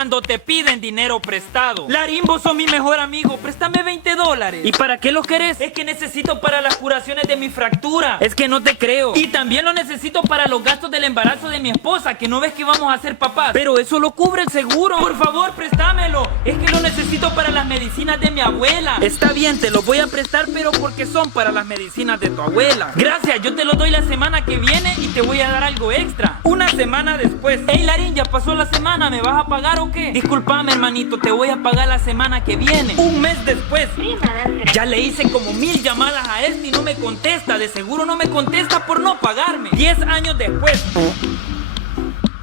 cuando te piden dinero prestado. Larín, vos sos mi mejor amigo, préstame $20. ¿Y para qué lo querés? Es que necesito para las curaciones de mi fractura. Es que no te creo. Y también lo necesito para los gastos del embarazo de mi esposa, que no ves que vamos a ser papás. Pero eso lo cubre el seguro. Por favor, préstamelo. Es que lo necesito para las medicinas de mi abuela. Está bien, te lo voy a prestar, pero porque son para las medicinas de tu abuela. Gracias, yo te lo doy la semana que viene y te voy a dar algo extra. Una semana después. Hey, Larín, ya pasó la semana, ¿me vas a pagar o qué? Disculpame, hermanito, te voy a pagar la semana que viene. Un mes después. Ya le hice como 1000 llamadas a este y no me contesta. De seguro no me contesta por no pagarme. 10 años después.